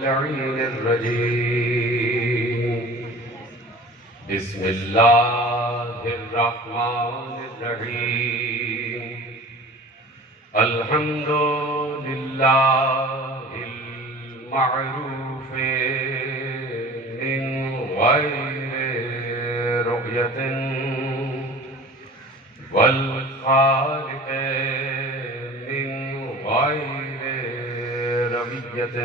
اللعين الرجيم بسم الله الرحمن الرحيم الحمد لله المعروف من غير رؤية والخالق من غير ربية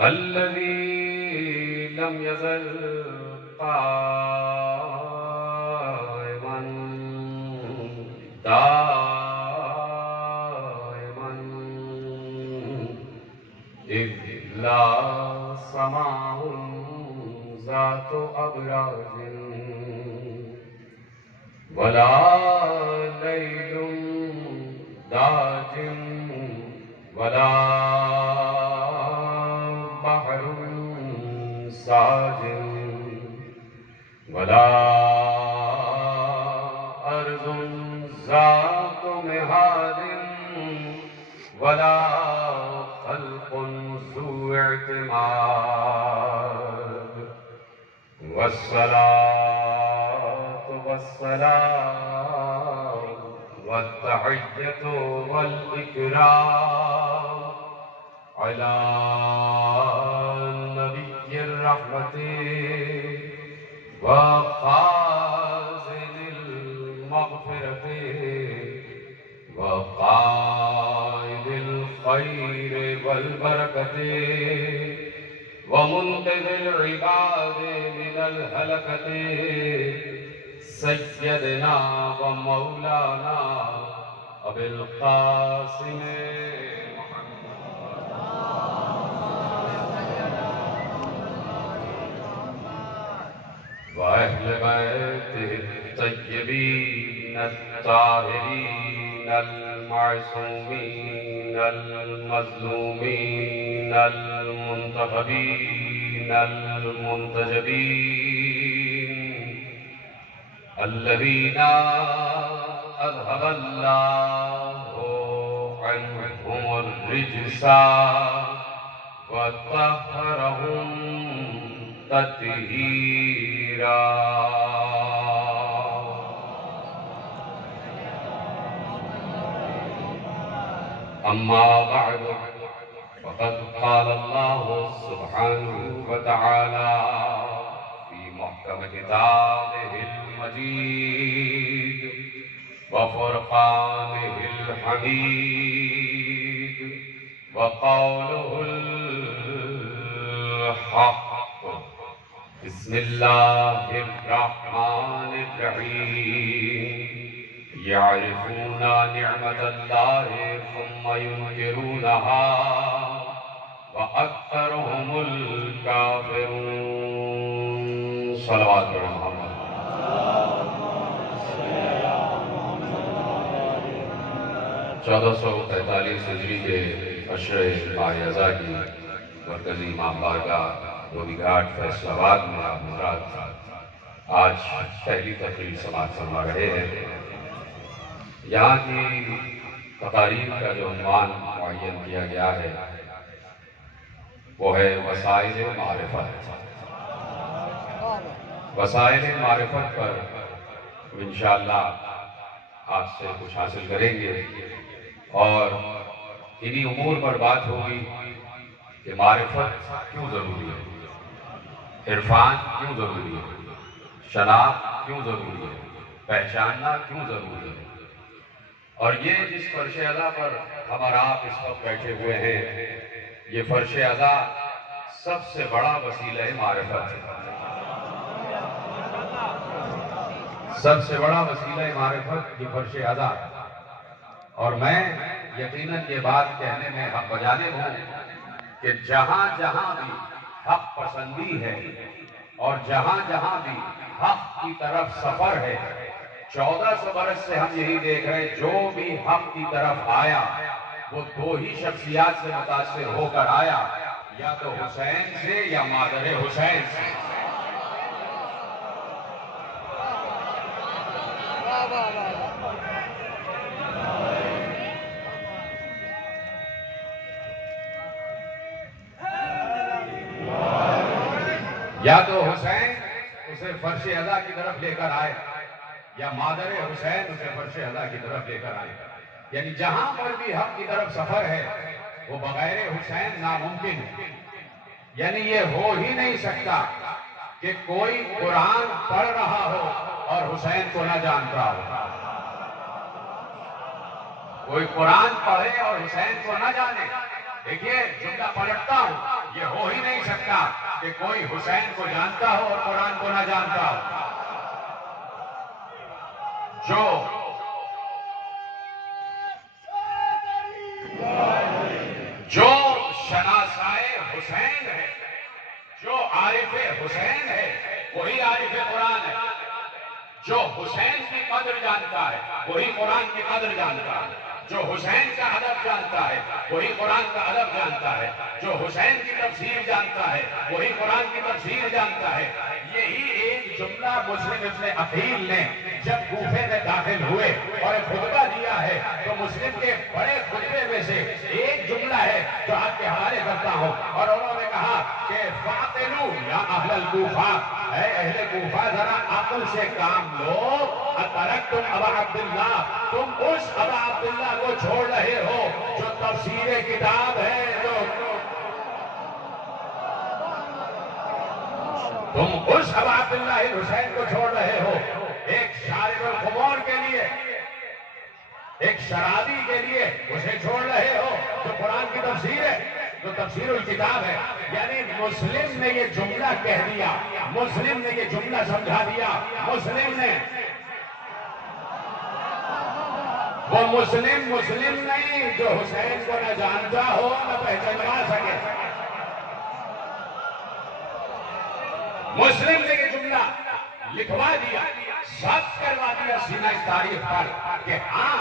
الذي لم يزل قائما دائما إذ لا سماع ذات أبراج ولا ليل داج ولا بحر ساج ولا أرض ذات مهاد ولا خلق ذو اعتماد والصلاة والسلام والتحية والإكرام على نبي الرحمة وخازن المغفرة وقائد الخير والبركة ومنقذ العباد من الهلكة سيدنا ومولانا أبي القاسم وأهل بيته الطيبين الطاهرين المعصومين المظلومين المنتخبين المنتجبين الذين أذهب الله عنهم الرجس وطهرهم تطهيرا أما بعد فقد قال الله سبحانه وتعالى في محكم كتابه المجيد وفرقانه الحميد وقوله الحق بسم الله الرحمن الرحيم يعرفون نعمة الله ثم ينكرونها وأكثرهم الكافرون صلوات محمد 1443 ہجری کے عشر ماہ اذا کی مرکزی امام بارگاہ دھوبی گھاٹ فیصل آباد میں آپ حضرات آج پہلی تقریر سماعت فرما رہے ہیں۔ یہاں کی تقاریر کا جو عنوان معین کیا گیا ہے وہ ہے وسائل معرفت۔ وسائل معرفت پر انشاءاللہ آپ سے کچھ حاصل کریں گے اور انہی امور پر بات ہوگی کہ معرفت کیوں ضروری ہے، عرفان کیوں ضروری ہے، شناخت کیوں ضروری ہے، پہچاننا کیوں ضروری ہے۔ اور یہ جس فرش ازا پر ہم اور آپ اس وقت بیٹھے ہوئے ہیں، یہ فرش ازا سب سے بڑا وسیلہ معرفت ہے، سب سے بڑا وسیلہ معرفت یہ فرش ازا ہے۔ اور میں یقیناً یہ بات کہنے میں حق بجانب ہوں کہ جہاں جہاں بھی حق پسندی ہے اور جہاں جہاں بھی حق کی طرف سفر ہے، 1400 برس سے ہم یہی دیکھ رہے ہیں، جو بھی حق کی طرف آیا وہ دو ہی شخصیات سے متاثر ہو کر آیا، یا تو حسین سے یا مادر حسین سے۔ یا تو حسین اسے فرش اضا کی طرف لے کر آئے یا مادر حسین اسے فرش اضا کی طرف لے کر آئے. یعنی جہاں پر بھی حق کی طرف سفر ہے وہ بغیر حسین ناممکن ہے. یعنی یہ ہو ہی نہیں سکتا کہ کوئی قرآن پڑھ رہا ہو اور حسین کو نہ جانتا ہو. کوئی قرآن پڑھے اور حسین کو نہ جانے. دیکھیے جملہ پلٹتا ہوں، یہ ہو ہی نہیں سکتا کہ کوئی حسین کو جانتا ہو اور قرآن کو نہ جانتا ہو. جو شناسائے حسین ہے، جو عارف حسین ہے، وہی عارف قرآن ہے. جو حسین کی قدر جانتا ہے وہی قرآن کی قدر جانتا ہے. جو حسین کا ادب جانتا ہے وہی قرآن کا ادب جانتا ہے. جو حسین کی تفسیر جانتا ہے وہی قرآن کی تفسیر جانتا ہے. یہی ایک جملہ مسلم ابن عقیل نے جب کوفے میں داخل ہوئے اور خطبہ دیا ہے تو مسلم کے بڑے خطبے میں سے ایک جملہ ہے جو آپ کے حوالے کرتا ہوں. اور انہوں نے کہا کہ فاقلو یا اہل الکوفہ، اے اہل کوفہ ذرا عقل سے کام لو. اترکتم ابا عبداللہ، تم اس ابا عبداللہ کو چھوڑ رہے ہو جو تفسیر کتاب ہے، تم اس ابا عبداللہ حسین کو چھوڑ رہے ہو. ایک شارب الخمور کے لیے، ایک شرابی کے لیے اسے چھوڑ رہے ہو جو قرآن کی تفسیر ہے، جو تفسیر الکتاب ہے. یعنی مسلم نے یہ جملہ کہہ دیا، مسلم نے یہ جملہ سمجھا دیا. مسلم نے، وہ مسلم نہیں جو حسین کو نہ جانتا ہو نہ پہچانوا سکے. مسلم نے یہ جملہ لکھوا دیا، ثبت کروا دیا سینہ تاریخ پر کہ ہاں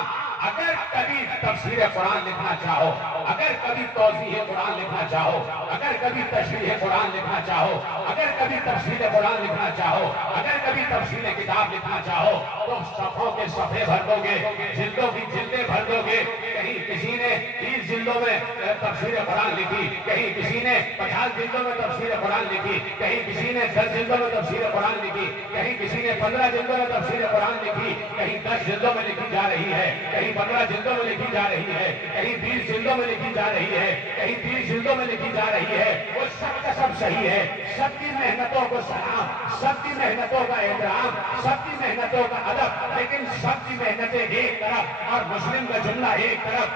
اگر کبھی تفسیر قرآن لکھنا چاہو، اگر کبھی توضیح قرآن لکھنا چاہو، اگر کبھی تشریح قرآن لکھنا چاہو، اگر کبھی تفسیر قرآن لکھنا چاہو، اگر کبھی تفسیر کتاب لکھنا چاہو تو صفحوں کے صفحے بھر دو گے، جلدوں کی جلدیں بھر دو گے. کہیں کسی نے 30 جلدوں میں تفسیر قرآن لکھی، کہیں کسی نے 50 جلدوں میں تفسیر قرآن لکھی، کہیں کسی نے 10 جلدوں میں تفسیر قرآن لکھی، کہیں کسی نے 15 جلدوں میں تفسیر قرآن لکھی، کہیں 10 جلدوں میں لکھی جا رہی ہے، کہیں 15 جلدوں میں لکھی جا رہی ہے، کہیں 20 جلدوں میں لکھی جا رہی ہے، کہیں 30 جلدوں میں لکھی جا رہی ہے. وہ سب کا سب صحیح ہے. سب کی محنتوں کو سلام، سب کی محنتوں کا احترام، سب کی محنتوں کا ادب. لیکن سب کی محنتیں ایک طرف اور مسلم کا جملہ ایک طرف.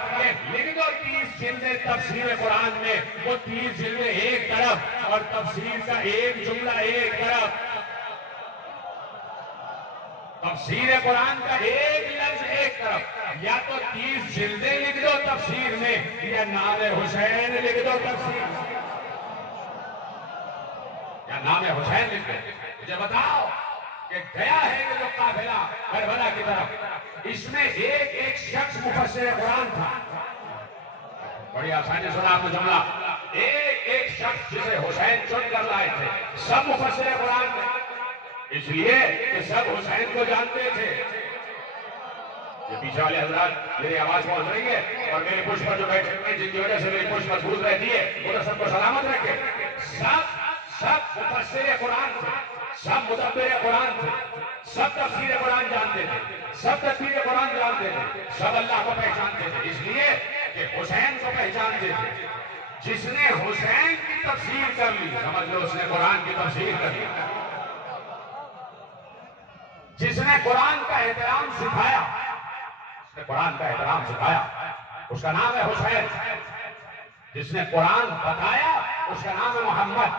لکھ دو 30 جلدیں تفسیر قرآن میں، وہ 30 جلدیں ایک طرف اور تفسیر کا ایک جملہ ایک طرف. تفسیر قرآن کا ایک لفظ ایک طرف. یا تو 30 جلدیں لکھ دو تفسیر میں یا نام حسین لکھ دو تفسیر میں، یا نام حسین لکھ دو. مجھے بتاؤ کہ گیا ہے کہ جو قافلہ کربلا کی طرف، اس میں ایک ایک شخص مفسر قرآن تھا. بڑی آسانی سنا آپ نے جملہ. ایک ایک شخص جسے حسین چن کر لائے تھے، سب مفسر قرآن تھے. اس لیے کہ سب حسین کو جانتے تھے. یہ پیچھے والے حضرات میری آواز پہنچ رہی ہے اور میرے پشت پر جو بیٹھے ہیں جن کی وجہ سے میری پشت مضبوط رہتی ہے، وہ تو سب کو سلامت رکھے. سب مفسر قرآن تھے، سب مدبر قرآن تھے، سب تفسیر قرآن جانتے تھے، سب تدبیر قرآن جانتے تھے، سب اللہ کو پہچانتے تھے. اس لیے کہ حسین کو پہچانتے تھے. جس نے حسین کی تفسیر کر لی سمجھ لو اس نے قرآن کی تفسیر کر لی. جس نے قرآن کا احترام سکھایا، اس نے قرآن کا احترام سکھایا، اس کا نام ہے حسین. جس نے قرآن بتایا اس کا نام ہے محمد.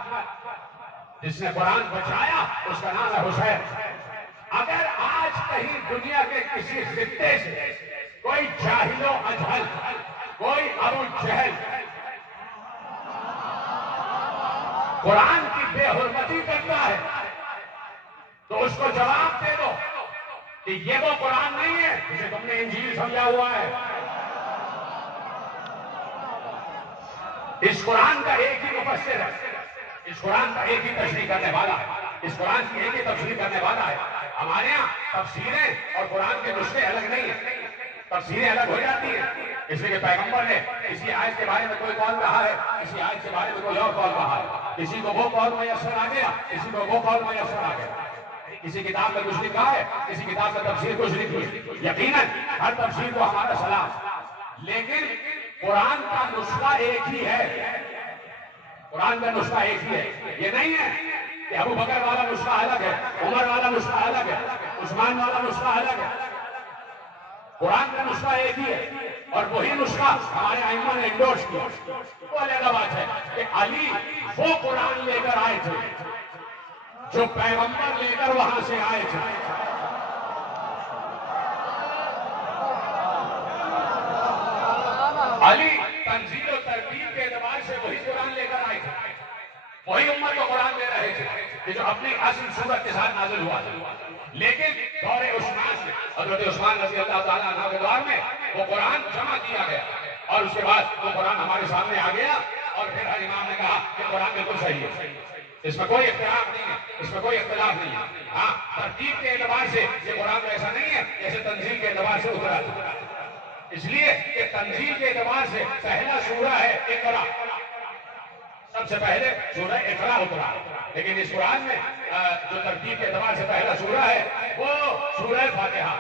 جس نے قرآن بچایا اس کا نام ہے حسین. اگر آج کہیں دنیا کے کسی خطے سے کوئی جاہل و اجہل، کوئی ابو جہل قرآن کی بے حرمتی کرتا ہے تو اس کو جواب دے دو کہ یہ وہ قرآن نہیں ہے جسے تم نے انجیل سمجھا ہوا ہے. اس قرآن کا ایک ہی مفسر ہے، اس قرآن کا ایک ہی تشریح کرنے والا ہے، اس قرآن کی ایک ہی تفسیر کرنے والا ہے. ہمارے ہاں تفسیریں اور قرآن کے نسخے الگ نہیں ہیں. تفسیریں الگ ہو جاتی ہیں، اس لیے کہ پیغمبر نے کسی آیت کے بارے میں کوئی قول کہا ہے، کسی آیت کے بارے میں کوئی اور قول کہا ہے، کسی کو وہ قول میسر آ گیا، کسی کو وہ قول میسر آ گیا، کسی کتاب میں کچھ لکھا ہے، کسی کتاب میں تفسیر کچھ لکھی ہے، یقیناً ہر تفسیر کو ہمارا سلام، لیکن قرآن کا نسخہ ایک ہی ہے، قرآن کا نسخہ ایک ہی ہے، یہ نہیں ہے کہ ابو بکر والا نسخہ الگ ہے، عمر والا نسخہ الگ ہے، عثمان والا نسخہ الگ ہے، قرآن کا نسخہ ایک ہی ہے، اور وہی نسخہ ہمارے ائمہ نے انڈورس کیا۔ وہ علیحدہ بات ہے کہ علی وہ قرآن لے کر آئے تھے جو پیغمبر لے کر وہاں سے آئے تھے۔ علی تنزیل و ترتیب کے اعتبار سے وہی قرآن لے کر آئے تھے، وہی امت کو قرآن دے رہے تھے کہ جو اپنی اصل صورت کے ساتھ نازل ہوا تھا، لیکن دور عثمان سے حضرت عثمان رضی اللہ تعالیٰ عنہ کے دور میں وہ قرآن جمع کیا گیا، اور اس کے بعد وہ قرآن ہمارے سامنے آ گیا، اور پھر ہر امام نے کہا کہ قرآن بالکل صحیح ہے، اس میں کوئی اختلاف نہیں ہے، اس میں کوئی اختلاف نہیں ہے۔ ہاں، ترتیب کے اعتبار سے یہ قرآن ایسا نہیں ہے جیسے تنزیل کے اعتبار سے اترا تھا، اس لیے کہ تنزیل کے اعتبار سے پہلا سورہ ہے اقرا، سب سے پہلے سورہ اقرا اترا، لیکن اس قرآن میں جو ترتیب کے اعتبار سے پہلا سورہ ہے وہ سورہ فاتحہ،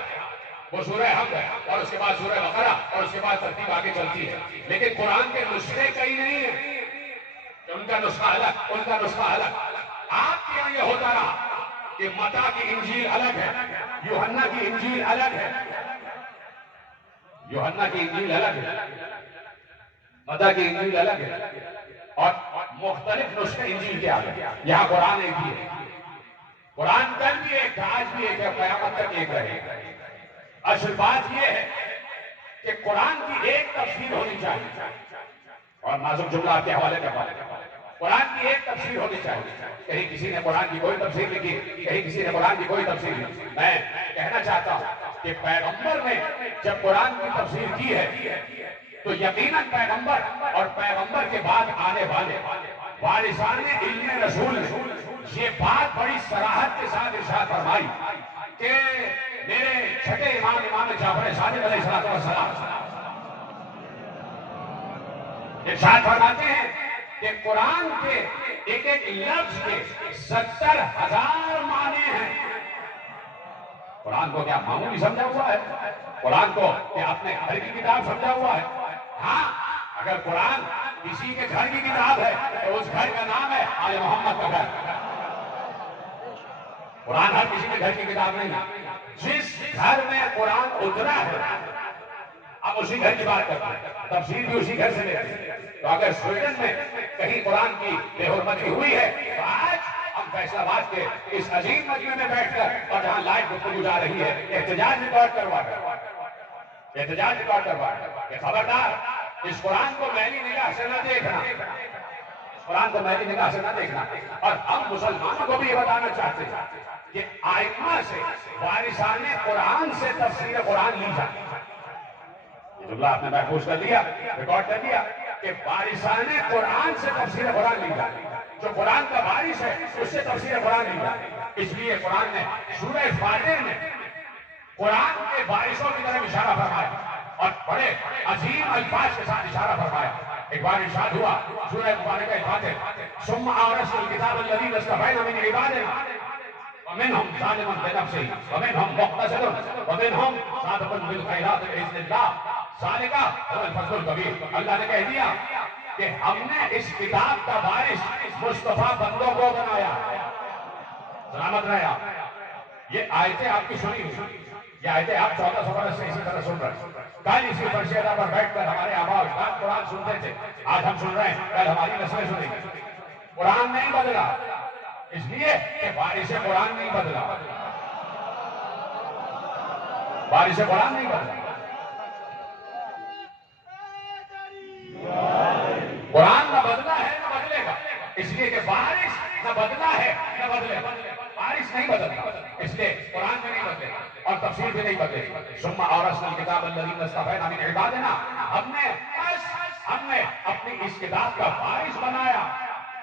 وہ سورہ حمد ہے، اور اس کے بعد سورہ بقرہ، اور اس کے بعد ترتیب آگے چلتی ہے، لیکن قرآن کے نسخے کئی نہیں ہیں، ان کا نسخہ الگ، ان کا نسخہ الگ۔ آپ کے یہاں یہ ہوتا رہا کہ متی کی انجیل الگ ہے، یوحنا کی انجیل الگ ہے، یوحنا کی انجیل الگ ہے، متی کی انجیل الگ ہے، اور مختلف نسخے انجیل کے آگے، یہاں قرآن ایک ہی ہے، قرآن کل بھی ایک تھا، آج بھی ایک ہے، قیامت تک ایک رہے گا۔ اصل بات یہ ہے کہ قرآن کی ایک تفسیر ہونی چاہیے، اور نازک جملہ آپ کے حوالے کا قرآن کی ایک تفسیر ہونی چاہیے، کہیں کسی نے قرآن کی کوئی تفسیر لکھی، کہیں کسی نے قرآن کی کوئی تفسیر لکھی۔ میں کہنا چاہتا ہوں کہ پیغمبر نے جب قرآن کی تفسیر کی ہے تو یقیناً پیغمبر اور پیغمبر کے بعد آنے والے وارثان علم رسول نے یہ بات بڑی صراحت کے ساتھ ارشاد فرمائی کہ میرے چھٹے امام جعفر صادق علیہ السلام ارشاد فرماتے ہیں کہ قرآن کے ایک ایک لفظ کے 70,000 معنی ہیں۔ قرآن کو کیا معمولی سمجھا ہوا ہے؟ قرآن کو کیا اپنے گھر کی کتاب سمجھا ہوا ہے؟ ہاں، اگر قرآن کسی کے گھر کی کتاب ہے تو اس گھر کا نام ہے آل محمد کا گھر۔ قرآن ہر کسی کے گھر کی کتاب نہیں ہے، جس گھر میں قرآن اترا ہے اب اسی گھر کی بات کرتے ہیں، تفسیر بھی اسی گھر سے لیتے ہیں۔ تو اگر سویڈن میں کہیں قرآن کی بے حرمتی ہوئی ہے تو آج ہم فیصلہ آباد کے اس عظیم مجمع میں بیٹھ کر اور جہاں لائیو گفتگو جا رہی ہے احتجاج ریکارڈ کروا کہ خبردار اس قرآن کو میلی نگاہ سے نہ دیکھنا، اس قرآن کو میلی نگاہ سے نہ دیکھنا۔ اور ہم مسلمانوں کو بھی یہ بتانا چاہتے ہیں کہ ائمہ سے وارثان قرآن سے تفسیر قرآن لی جائے۔ یہ جملہ آپ نے محفوظ کر لیا، ریکارڈ کر لیا کہ وارثان قرآن سے تفسیر قرآن لی جائے، جو قرآن کا وارث ہے اس سے تفسیر قرآن لی جائے۔ اس لیے قرآن نے سورہ فاتر میں قرآن کے وارثوں کی طرف اشارہ فرمایا اور بڑے عظیم الفاظ کے ساتھ اشارہ فرمایا۔ ایک بار ارشاد ہوا سورہ مبارکہ فاتر، ثم اورثنا الکتاب الذین اصطفینا من عبادنا ومنهم ظالم بنفسه ومنهم مقتصد ومنهم سابق بالخیرات باذن اللہ ذالک هو الفضل الکبیر۔ اللہ نے کہہ دیا کہ ہم نے اس کتاب کا وارث مصطفیٰ بندوں کو بنایا۔ سلامت رہے آپ۔ یہ آیتیں آپ کی سنی ہوئی، یہ آیتیں آپ 1400 برس سے اسی طرح سن رہے ہیں۔ کل اسی فرشیدہ پر بیٹھ کر ہمارے آباء و اجداد قرآن سنتے تھے، آج ہم سن رہے ہیں، کل ہماری نسلیں سنیں گی۔ قرآن نہیں بدلا، اس لیے کہ وارث قرآن نہیں بدلا، وارث قرآن نہیں بدلا۔ قرآن نہ بدلا ہے نہ بدلے گا، اس لیے کہ وارث نہ بدلا ہے نہ بدلے گا، وارث نہیں بدلتا، اس لیے قرآن بھی نہیں بدلے گا اور تفسیر بھی نہیں بدلے گی۔ ثم اورثنا الکتاب الذین اصطفینا من عبادنا، ہم نے اپنی اس کتاب کا وارث بنایا۔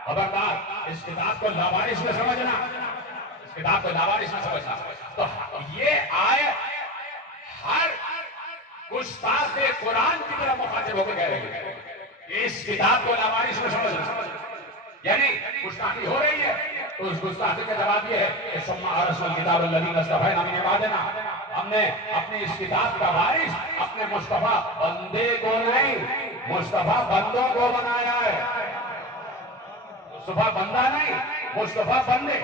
خبردار اس کتاب کو لاوارث نہ سمجھنا، اس کتاب کو لاوارث نہ سمجھنا۔ تو یہ آیت ہر گستاخ قرآن کی طرح مخاطب ہو کے کہہ رہے ہیں کہ اس کتاب کو لاوارث میں سمجھ، یعنی گستاخی ہو رہی ہے، تو اس گستاخی کا جواب یہ ہے کہ ثم اورثنا الکتاب الذین اصطفینا من عبادنا، ہم نے اپنی اس کتاب کا وارث اپنے مصطفیٰ بندے کو نہیں، مصطفیٰ بندوں کو بنایا ہے۔ مصطفیٰ بندہ نہیں، مصطفیٰ بندے۔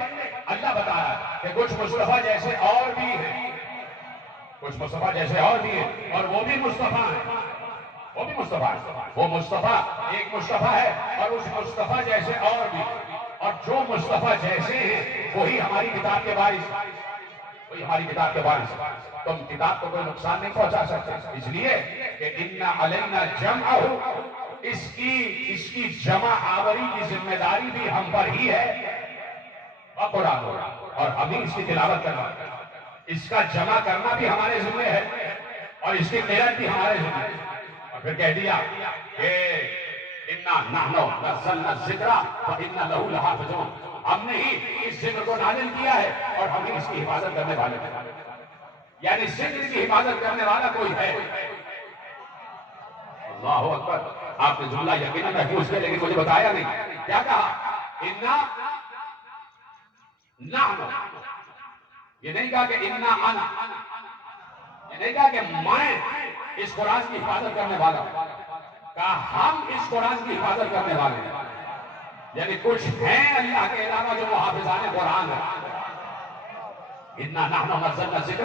اللہ بتایا کہ کچھ مصطفیٰ جیسے اور بھی ہیں، کچھ مصطفیٰ جیسے اور بھی ہیں، اور وہ بھی مصطفیٰ ہیں، وہ بھی مصطفیٰ ہے۔ وہ مصطفیٰ ایک مصطفیٰ ہے، اور اس مصطفیٰ جیسے اور بھی، اور جو مصطفیٰ جیسے ہیں وہی ہماری کتاب کے وارث، وہی ہماری کتاب کے وارث۔ تم کتاب کو کوئی نقصان نہیں پہنچا سکتے، اس لیے کہ ان علینا جمعہ، اس کی جمع آوری کی ذمہ داری بھی ہم پر ہی ہے، اور قرآن اور ہمیں اس کی تلاوت کرنا، اس کا جمع کرنا بھی ہمارے ذمہ ہے، اور اس کی قرأت بھی ہمارے ذمہ ہے۔ اور پھر کہہ دیا کہ انا نحن نزلنا الذکر وانا لہ لحافظون، ہم نے ہی اس ذکر کو نازل کیا ہے اور ہم ہی اس کی حفاظت کرنے والے ہیں، یعنی ذکر کی حفاظت کرنے والا کوئی ہے۔ اللہ اکبر۔ آپ نے جملہ یقیناً محفوظ کیا، لیکن مجھے بتایا نہیں کیا کہا، انا نحن، یہ نہیں کہا کہ انا انا، یہ نہیں کہا کہ میں اس قرآن کی حفاظت کرنے والا ہوں، کہا ہم اس قرآن کی حفاظت کرنے والے ہیں، یعنی کچھ ہیں اللہ کے علاوہ جو محافظان قرآن ہیں۔ انا نحن نزلنا الذکر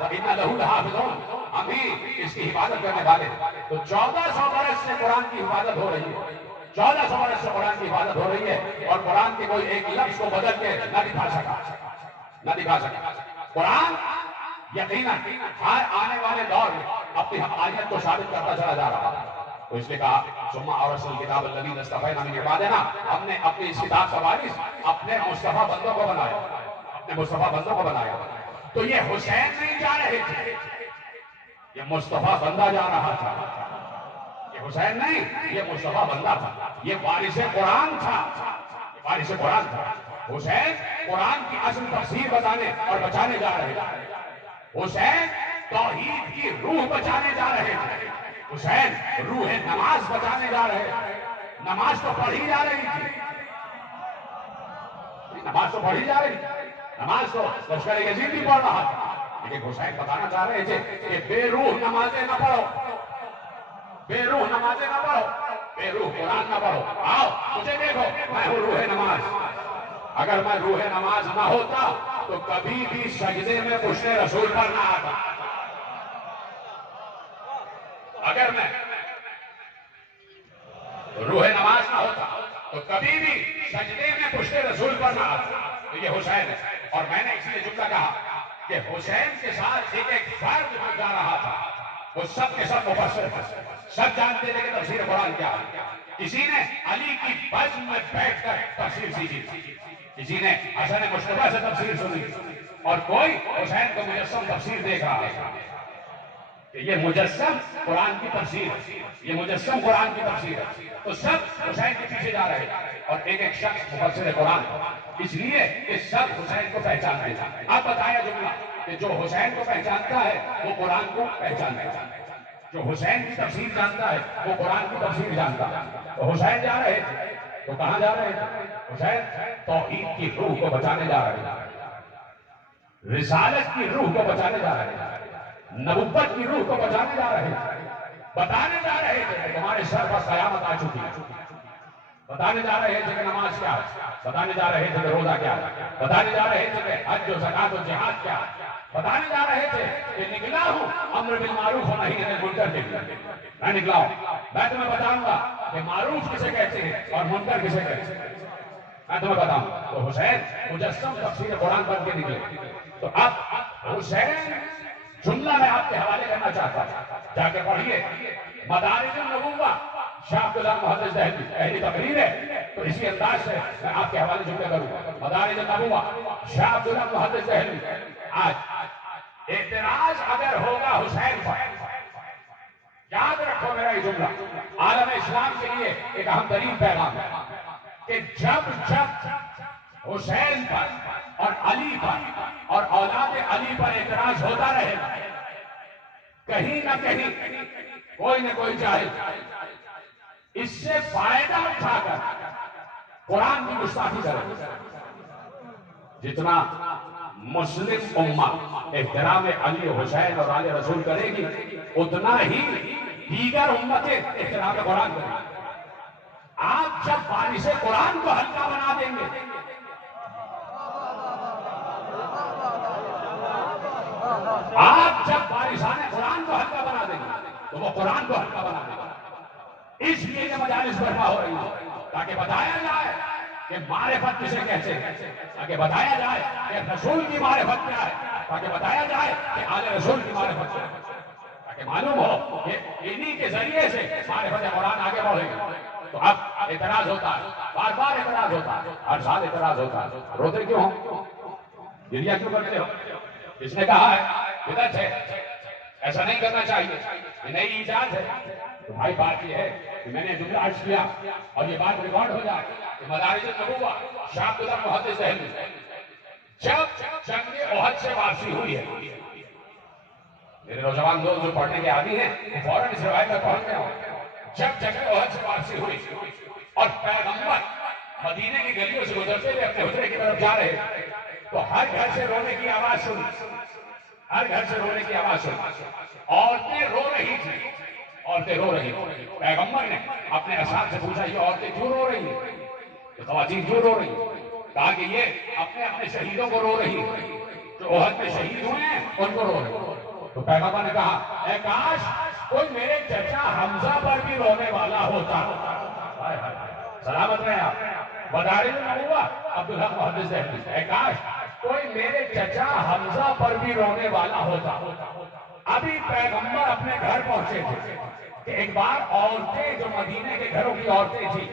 وانا لہ لحافظون، ہم ہی اس کی حفاظت کرنے والے ہیں۔ تو 1400 برس سے قرآن کی حفاظت ہو رہی ہے، 1400 برس سے قرآن کی حفاظت ہو رہی ہے، اور قرآن کے کوئی ایک لفظ کو بدل کے نہ دکھا سکا۔ قرآن یقیناً ہر آنے والے دور میں اپنی حقانیت کو ثابت کرتا چلا جا رہا ہے۔ تو اس نے کہا ثم اورثنا الکتاب الذین اصطفینا من عبادنا، ہم نے اپنی اس کتاب کا وارث اپنے مصطفیٰ بندوں کو بنایا، اپنے مصطفیٰ بندوں کو بنایا۔ تو یہ حسین نہیں جا رہے تھے، یہ مصطفیٰ بندہ جا رہا تھا، یہ حسین نہیں، یہ مصطفیٰ بندہ تھا، یہ وارث قرآن تھا، وارث قرآن تھا۔ حسین قرآن کی اصل تفسیر بتانے اور بچانے جا رہے تھے، حسین توحید کی روح بچانے جا رہے تھے، حسین روح نماز بچانے جا رہے تھے۔ نماز تو پڑھی جا رہی تھی، نماز تو پڑھی جا رہی تھی، نماز تو لشکر یزید بھی پڑھ رہا تھا، لیکن حسین بتانا چاہ رہے تھے کہ بے روح نمازیں نہ پڑھو، بے روح نمازیں نہ پڑھو، بے روح قرآن نہ پڑھو، آؤ مجھے دیکھو، میں ہوں روح نماز۔ اگر میں روح نماز نہ ہوتا تو کبھی بھی سجدے میں پشت رسول پر نہ آتا، اگر میں روح نماز نہ ہوتا تو کبھی بھی سجدے میں پشت رسول پر نہ آتا۔ تو یہ حسین ہے، اور میں نے اس لیے جملہ کہا کہ حسین کے ساتھ ایک فرد جا رہا تھا، وہ سب کے سب مفسر تھے، سب جانتے تھے کہ تفسیر قرآن کیا ہے۔ کسی نے علی کی بزم میں بیٹھ کر تفسیر سیکھی، کسی نے حسن مصطفیٰ سے تفسیر سنی، اور کوئی حسین کو مجسم تفسیر دیکھ رہا ہے کہ یہ مجسم قرآن کی تفسیر ہے، یہ مجسم قرآن کی تفسیر ہے۔ تو سب حسین کے پیچھے جا رہے ہیں، اور ایک ایک شخص مفسر قرآن، اس لیے کہ سب حسین کو پہچانتے ہیں۔ اب بتایا جملہ کہ جو حسین کو پہچانتا ہے وہ قرآن کو پہچانتا ہے، جو حسین کی تفسیر جانتا ہے وہ قرآن کی تفسیر جانتا ہے۔ تو حسین جا رہے تھے، تو کہاں جا رہے تھے؟ حسین توحید کی روح کو بچانے جا رہے تھے، رسالت کی روح کو بچانے جا رہے تھے، نبوت کی روح کو بچانے جا رہے تھے، بتانے جا رہے تھے کہ تمہارے سر پر قیامت آ چکی ہے، بتانے جا رہے تھے کہ نماز کیا ہے، بتانے جا رہے تھے کہ روزہ کیا ہے، بتانے جا رہے تھے کہ حج و زکات و جہاد کیا ہے، بتانے جا رہے تھے کہ نکلا ہوں امر بالمعروف و نہی عن المنکر کے لیے، میں نکلا ہوں، میں تمہیں بتاؤں گا کہ معروف کسے کہتے ہیں اور منکر کسے کہتے ہیں، میں تمہیں بتاؤں۔ تو حسین مجسم تفسیر قرآن بن کے نکلے۔ تو اب حسین جملہ میں آپ کے حوالے کرنا چاہتا ہوں، جا کے پڑھیے مدارج النبوہ، شاہ عبداللہ محدث دہلوی، اہلی تقریر ہے، تو اسی انداز سے میں آپ کے حوالے جملے کروں گا۔ مدارج النبوہ، شاہ عبداللہ محدث دہلوی۔ آج اعتراض اگر ہوگا حسین پر، یاد رکھو میرا یہ جملہ عالم اسلام کے لیے ایک اہم ترین پیغام ہے کہ جب حسین پر اور علی پر اور اولاد علی پر اعتراض ہوتا رہے گا، کہیں نہ کہیں کوئی نہ کوئی جاہل اس سے فائدہ اٹھا کر قرآن کی گستاخی کرے. جتنا مسلم امہ احترام علی حسین اور آل رسول کرے گی اتنا ہی دیگر امتیں احترام قرآن کریں گی. آپ جب بارش قرآن کو ہلکا بنا دیں گے آپ جب بارشان قرآن کو ہلکا بنا دیں گے تو وہ قرآن کو ہلکا بنا دیں گے. اس لیے یہ مجالس برپا ہو رہی ہیں تاکہ بتایا جائے کہ معرفت کسے کہتے ہیں, تاکہ بتایا جائے کہ رسول کی معرفت کیا ہے, تاکہ بتایا جائے کہ آل رسول کی معرفت کیا ہے, تاکہ معلوم ہو کہ انہی کے ذریعے سے معرفت قرآن آگے بڑھے گی. تو اب اعتراض ہوتا ہے, بار بار اعتراض ہوتا ہے, ہر سال اعتراض ہوتا ہے. روتے کیوں ہو, گریا کیوں کرتے ہو؟ اس نے کہا ہے بدعت ہے, ایسا نہیں کرنا چاہیے, یہ نئی ایجاد ہے. تو بھائی بات یہ ہے کہ میں نے جملہ عرض کیا اور یہ بات ریکارڈ ہو جائے کہ مدارج النبوہ شاہ عبداللہ محدث دہلوی جب جنگ احد سے واپسی ہوئی ہے, میرے نوجوان دوست جو پڑھنے کے عادی ہیں وہ فوراً اس روایت میں پہنچ گئے ہوں. جب جنگ احد سے واپسی ہوئی اور پیغمبر مدینے کی گلیوں سے گزرتے ہوئے اپنے حجرے کی طرف جا رہے تو ہر گھر سے رونے کی آواز سنی, ہر گھر سے رونے کی آواز سنی. عورتیں رو رہی تھیں, عورتیں رو رہی تھیں. پیغمبر نے اپنے اصحاب سے پوچھا یہ عورتیں کیوں رو رہی ہیں, یہ خواتین کیوں رو رہی ہیں؟ کہا کہ یہ اپنے اپنے شہیدوں کو رو رہی ہیں, جو احد میں شہید ہوئے ہیں ان کو رو رہی ہیں. تو پیغمبر نے کہا اے کاش کوئی میرے چچا حمزہ پر بھی رونے والا ہوتا. سلامت رہے آپ. مدارج النبوہ عبدالحق محدث دہلوی, اے کاش کوئی میرے چچا حمزہ پر بھی رونے والا ہوتا. ابھی پیغمبر اپنے گھر پہنچے تھے کہ ایک بار عورتیں جو مدینے کے گھروں کی عورتیں تھیں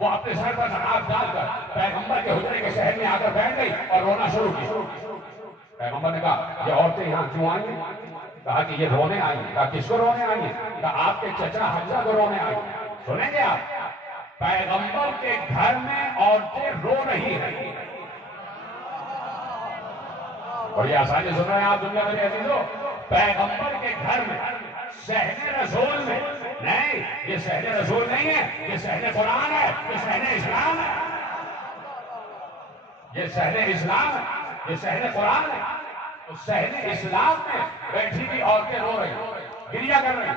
وہ اپنے سر پر نقاب ڈال کر پیغمبر کے حجرے کے شہر میں آ کر بیٹھ گئی اور رونا شروع کی. پیغمبر نے کہا یہ عورتیں یہاں کیوں آئی ہیں؟ کہا کہ یہ رونے آئی ہیں. کہا کس کو رونے آئی ہیں؟ کہا آپ کے چچا حمزہ کو رونے آئی ہیں. سنیں گے آپ, پیغمبر کے گھر میں عورتیں رو رہی ہیں. بڑی آسانی سن رہے ہیں آپ دنیا میں عزیزو, پیغمبر کے گھر میں صحن رسول میں نہیں, یہ صحن رسول نہیں ہے, یہ صحن قرآن ہے, یہ صحن اسلام ہے, یہ صحن اسلام ہے, یہ صحن قرآن ہے. تو صحن اسلام میں بیٹھی بھی عورتیں رو رہی, گریا کر رہی.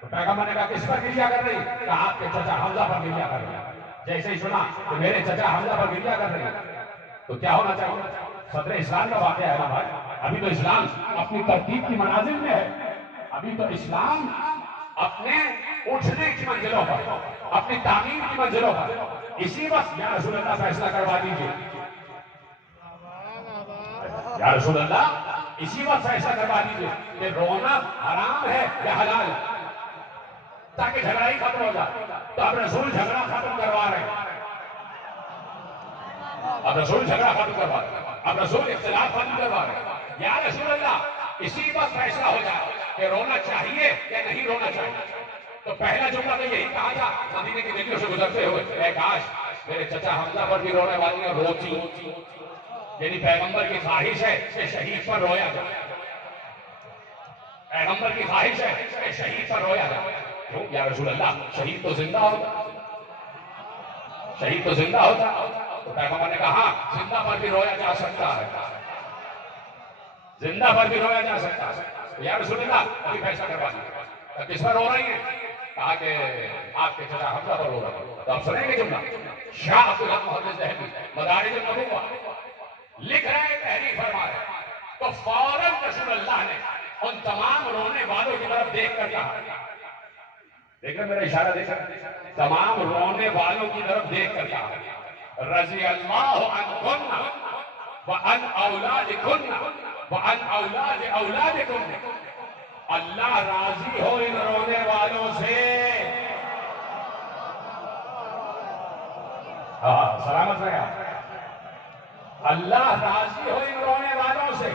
تو پیغمبر نے کہا کس پر گریا کر رہی؟ کہا آپ کے چچا حمزہ پر گریا کر رہی. جیسے ہی سنا کہ میرے چچا حمزہ پر گریا کر رہی تو کیا ہونا چاہیے؟ صدر اسلام کا واقعہ ہے نا بھائی. ابھی تو اسلام اپنی ترتیب کی منازل میں ہے, ابھی تو اسلام اپنے اٹھنے کی منزلوں پر, اپنی تعمیر کی منزلوں پر. اسی وقت یا رسول اللہ فیصلہ کروا دیجیے, یا رسول اللہ اسی وقت فیصلہ کروا دیجیے کہ رونا حرام ہے یا حلال ہے, تاکہ جھگڑا ہی ختم ہو جائے. تو اب رسول جھگڑا ختم کروا رہے ہیں, اب رسول جھگڑا ختم کروا رہے ہیں, اب رسول اختلاف ختم کروا رہے ہیں. یا رسول اللہ اسی وقت فیصلہ ہو جائے کہ رونا چاہیے یا نہیں رونا چاہیے. تو پہلا جملہ تو یہی کہا تھا مدینے کی گلیوں سے گزرتے ہوئے, اے کاش میرے چچا حمزہ پر بھی رونے والی ہیں روتی. یعنی پیغمبر کی خواہش ہے کہ شہید پر رویا جائے, پیغمبر کی خواہش ہے کہ شہید پر رویا جائے. کیوں یا رسول اللہ, شہید تو زندہ ہوتا, شہید تو زندہ ہوتا. تو پیغمبر نے کہا ہاں زندہ پر بھی رویا جا سکتا ہے, زندہ پر بھی رویا جا سکتا ہے. یا رسول اللہ ابھی فیصلہ کروا دیا کس پر رو رہی ہیں؟ کہا کہ آپ کے چچا حمزہ پر رو رہا ہے. تو آپ سنیں گے جملہ, شاہ عبدالحق محدث دہلوی مدارج النبوہ لکھ رہے ہیں, تحریر فرما رہے ہیں. تو فوراً رسول اللہ نے ان تمام رونے والوں کی طرف دیکھ کر کہا, دیکھ رہے میرا اشارہ, دیکھ رہے تمام رونے والوں کی طرف دیکھ کر کہا رضی اللہ عنکن وعن اولادکن وعن اولاد اولادکن, اللہ راضی ہو ان رونے والوں سے. سلامت رہے آپ. اللہ راضی ہو ان رونے والوں سے.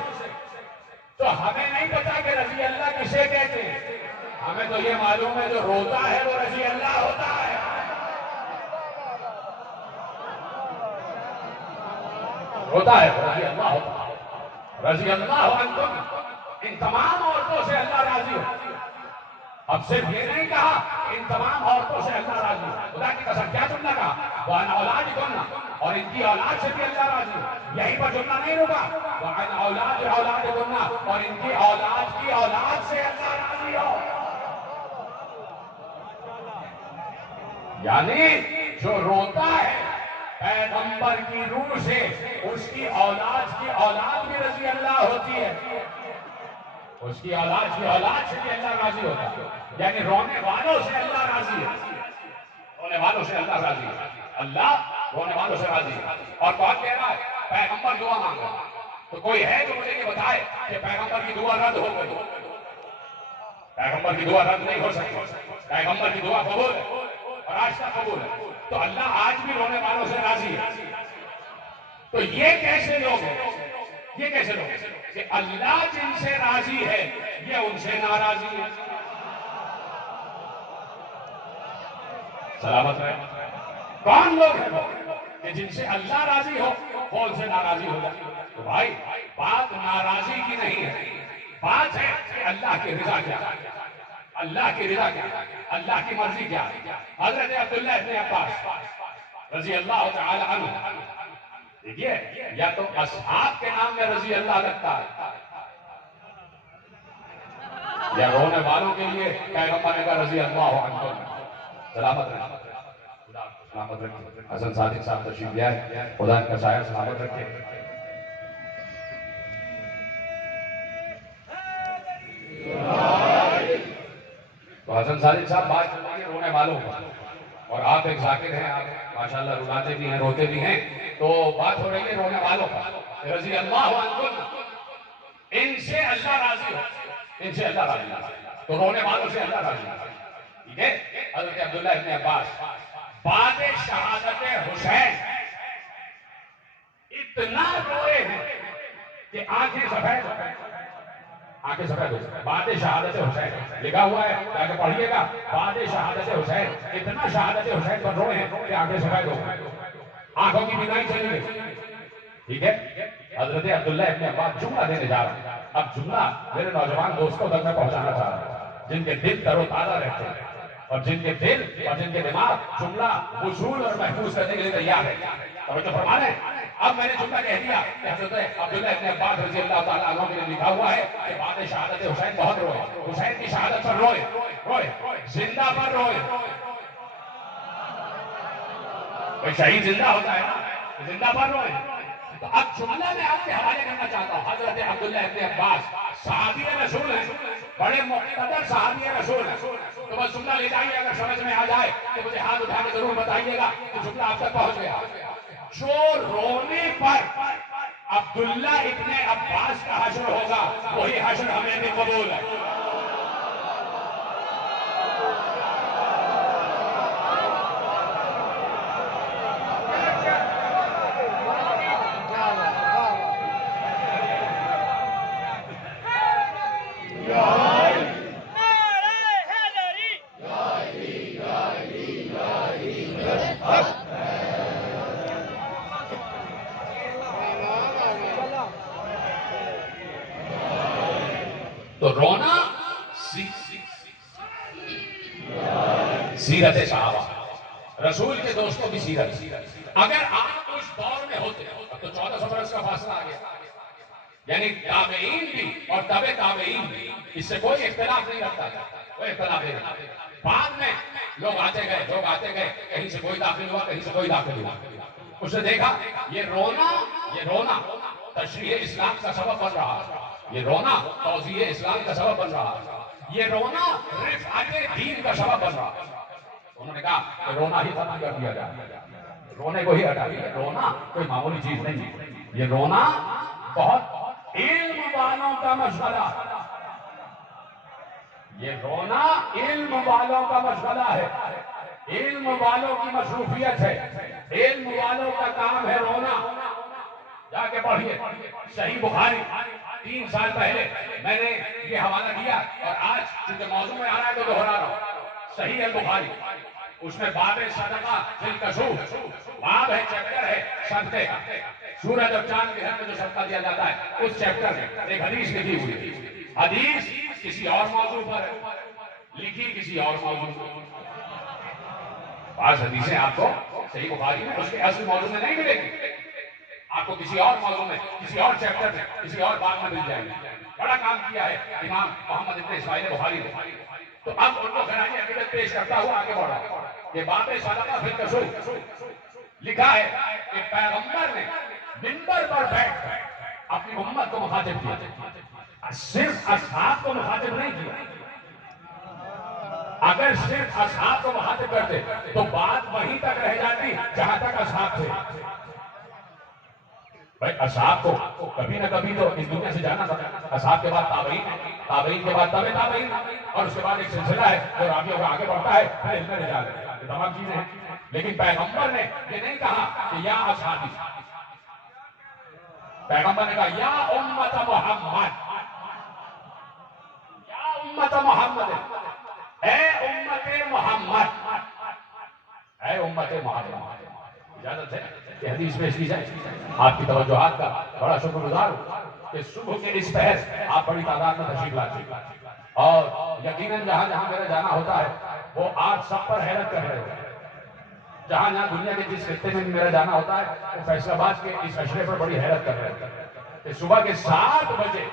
تو ہمیں نہیں پتا کہ رضی اللہ کسے کہتے ہیں, ہمیں تو یہ معلوم ہے جو روتا ہے وہ رضی اللہ ہوتا ہے. ہوتا ہے رضی اللہ ہوتا ہے. رضی اللہ عنکم ان تمام عورتوں سے اللہ راضی ہو. اب صرف یہ نہیں کہا ان تمام عورتوں سے اللہ راضی ہو. خدا کی قسم کیا جملہ کہا؟ وَعَنْ أَوْلَادِكُنَّ، اور ان کی اولاد سے بھی اللہ راضی ہو. یہیں پر جملہ نہیں رکا. وَعَنْ أَوْلَادِكُنَّ، اور ان کی اولاد کی اولاد سے اللہ راضی ہو. یعنی جو روتا ہے پیغمبر کی روح سے، اس کی اولاد بھی رضی اللہ ہوتی ہے. اس کی اولاد سے بھی اللہ راضی ہوتا ہے. یعنی رونے والوں سے اللہ راضی ہے. رونے والوں سے اللہ راضی ہے. اللہ رونے والوں سے راضی ہے. اور کون کہہ رہا ہے؟ پیغمبر دعا مانگ رہا ہے. تو کوئی ہے جو مجھے یہ بتائے کہ پیغمبر کی دعا رد ہو گئی؟ پیغمبر کی دعا رد نہیں ہو سکتی. پیغمبر کی دعا قبول ہے اور آج تک قبول ہے. تو اللہ آج بھی رونے والوں سے راضی ہے. تو یہ کیسے لوگ ہیں؟ یہ کیسے لوگ ہیں کہ اللہ جن سے راضی ہے یہ ان سے ناراضی ہے؟ سلامت رہے. کون لوگ ہیں وہ کہ جن سے اللہ راضی ہو وہ ان سے ناراضی ہو جائے؟ تو بھائی بات ناراضی کی نہیں ہے، بات ہے کہ اللہ کی رضا کیا ہے. اللہ کی رضا کیا ہے، اللہ کی مرضی کیا ہے. حضرت عبداللہ ابن عباس رضی اللہ تعالی عنہ، دیکھیے یا تو اصحاب کے نام میں رضی اللہ لگتا ہے یا رونے والوں کے لیے پیغمبر نے کہا رضی اللہ عنہ. سلامت رہے. سلامت رکھے. حسن صادق صاحب تشریف لے آئے. خدا ان کا سایہ سلامت رکھے. تو حسن صادق صاحب بات چل رہی ہے رونے والوں کا، اور آپ ایک ذاکر ہیں، آپ ماشاءاللہ رلاتے بھی ہیں روتے بھی ہیں. تو بات ہو رہی ہے رونے والوں کا. رضی اللہ عنہ، ان سے اللہ راضی ہو، ان سے اللہ راضی ہو. تو رونے والوں سے اللہ راضی ہو. ٹھیک ہے. حضرت عبداللہ ابن عباس بعد شہادت حسین اتنا روئے ہیں کہ آنکھیں سفید ہو گئی. آنکھیں سفید ہو گئی. بعد شہادت حسین لکھا ہوا ہے، جا کے پڑھیے گا. بعد شہادت حسین اتنا شہادت حسین پر روئے ہیں کہ آنکھیں سفید ہو گئی، آنکھوں کی بینائی چلی گئی. ٹھیک ہے. حضرت عبداللہ ابن عباس جملہ دینے جا رہے ہیں. اب جملہ میرے نوجوان دوستوں تک میں پہنچانا چاہ رہا ہوں جن کے دل تر و تازہ رہتے ہیں اور جن کے دل اور جن کے دماغ جملہ وصول اور محفوظ کرنے کے لیے تیار ہے. توجہ فرما لیں. اب میں نے جملہ کہہ دیا کہ حضرت عبداللہ ابن عباس رضی اللہ تعالیٰ عنہ کے لیے لکھا ہوا ہے کہ بعد شہادت حسین بہت روئے. حسین کی شہادت پر روئے، زندہ پر روئے. کوئی شہید زندہ ہوتا ہے نا، زندہ پر روئے. تو اب جملہ میں آپ کے حوالے کرنا چاہتا ہوں. حضرت عبداللہ ابن عباس صحابی رسول ہیں، بڑے مقتدر صحابی رسول ہیں. تو بس جملہ لے جائیے، اگر سمجھ میں آ جائے تو مجھے ہاتھ اٹھا کے ضرور بتائیے گا کہ جملہ آپ تک پہنچ گیا. جو رونے پر عبداللہ ابن عباس کا حشر ہوگا وہی حشر ہمیں بھی قبول ہے. تو رونا سیرت صحابہ، رسول کے دوستوں کی سیرت. اگر آپ اس دور میں ہوتے تو 1400 برس کا فاصلہ آ گیا. یعنی تابعین بھی اور تبع تابعین بھی اس سے کوئی اختلاف نہیں رکھتا تھا، کوئی اختلاف نہیں رکھتا. بعد میں لوگ آتے گئے، کہیں سے کوئی داخل ہوا، کہیں سے کوئی داخل ہوا. اس نے دیکھا یہ رونا تشریح اسلام کا سبب بن رہا، یہ رونا توضیح اسلام کا سبب بن رہا، یہ رونا رفعت دین کا سبب بن رہا. انہوں نے کہا کہ رونا ہی ختم کر دیا جائے، رونے کو ہی ہٹا دیا. رونا کوئی معمولی چیز نہیں ہے. یہ رونا بہت علم والوں کا مشغلہ، یہ رونا علم والوں کا مشغلہ ہے، علم والوں کی مصروفیت ہے، علم والوں کا کام ہے رونا. جا کے پڑھیے صحیح بخاری. 3 سال پہلے میں نے یہ حوالہ دیا اور آج چونکہ موضوع میں آ رہا ہے تو دہرا رہا ہوں. صحیح البخاری، اس میں باب صدقہ بالکسوف، باب ہے، چیپٹر ہے صدقے کا. سورج اور چاند کے گھر میں جو صدقہ دیا جاتا ہے اس چیپٹر میں ایک حدیث لکھی ہوئی حدیث کسی اور موضوع پر ہے، لکھی کسی اور موضوع پر۔ بعض حدیثیں آپ کو صحیح بخاری میں اس کے اصل موضوع میں نہیں ملے گی، آپ کو کسی اور موضوع میں، کسی اور چیپٹر میں، کسی اور باب میں مل جائے گی۔ بڑا کام کیا ہے امام محمد ابن اسماعیل بخاری نے۔ تو اب ان کو خراج عقیدت پیش کرتا ہوا آگے بڑھا کہ باب صدقہ فی الکسوف لکھا ہے کہ پیغمبر نے منبر پر بیٹھ کر اپنی امت کو مخاطب کیا، صرف اصحاب کو مخاطب نہیں کیا۔ اگر صرف اصحاب کو مخاطب کرتے تو بات وہیں تک رہ جاتی جہاں تک اصحاب تھے۔ بھائی اصحاب کو کبھی نہ کبھی تو اس دنیا سے جانا تھا، اصحاب کے بعد تابعین، تابعین کے بعد تابع تابعین، اور اس کے بعد ایک سلسلہ ہے جو آگے بڑھتا ہے، پھر علم رجال ہے، یہ تمام چیزیں ہیں۔ لیکن پیغمبر نے یہ نہیں کہا کہ یا اصحابی، پیغمبر نے کہا یا امت محمد، یا امت محمد، اے امت محمد، اے امت محمد۔ اجازت ہے کہ حدیث پیش کی جائے؟ آپ کی توجہات کا بڑا شکر گزار ہوں کہ صبح کے اس پہر آپ بڑی تعداد میں تشریف لاتے، اور یقیناً جہاں جہاں میرا جانا ہوتا ہے وہ آپ سب پر حیرت کر رہے ہوتے ہیں۔ جہاں جہاں دنیا کے جس خطے میں میرا جانا ہوتا ہے وہ فیصل آباد کے اس اشرے پر بڑی حیرت کر رہے ہوتے ہیں کہ صبح کے 7 بجے